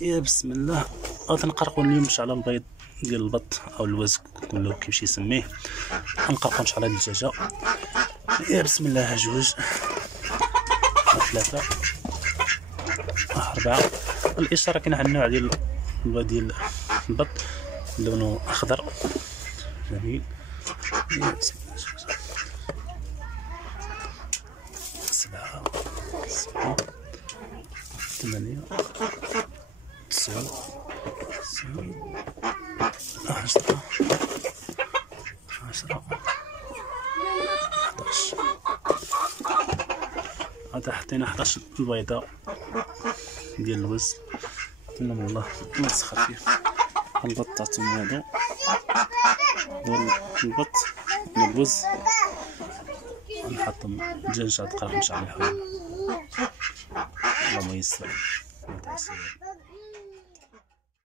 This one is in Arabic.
يا بسم الله. غنقرقو اليوم باش على البيض ديال البط او الوز كله كيمشي يسميه. غنقرقو ان شاء الله الدجاجه. يا بسم الله. جوج، ثلاثه، اربعه. الاشاره كاين عندنا نوع ديال البيض ديال البط لونه اخضر جميل. بسم الله. سبعه، ثمانيه، تسعة، 10، 11. هذا حطينا 11 البيضة ديال اللوز. تمام والله الله يسخر فيه. البطاط هادو البط اللوز نحطهم الدجاج غتقرق ان شاء الله. اللهم يسر.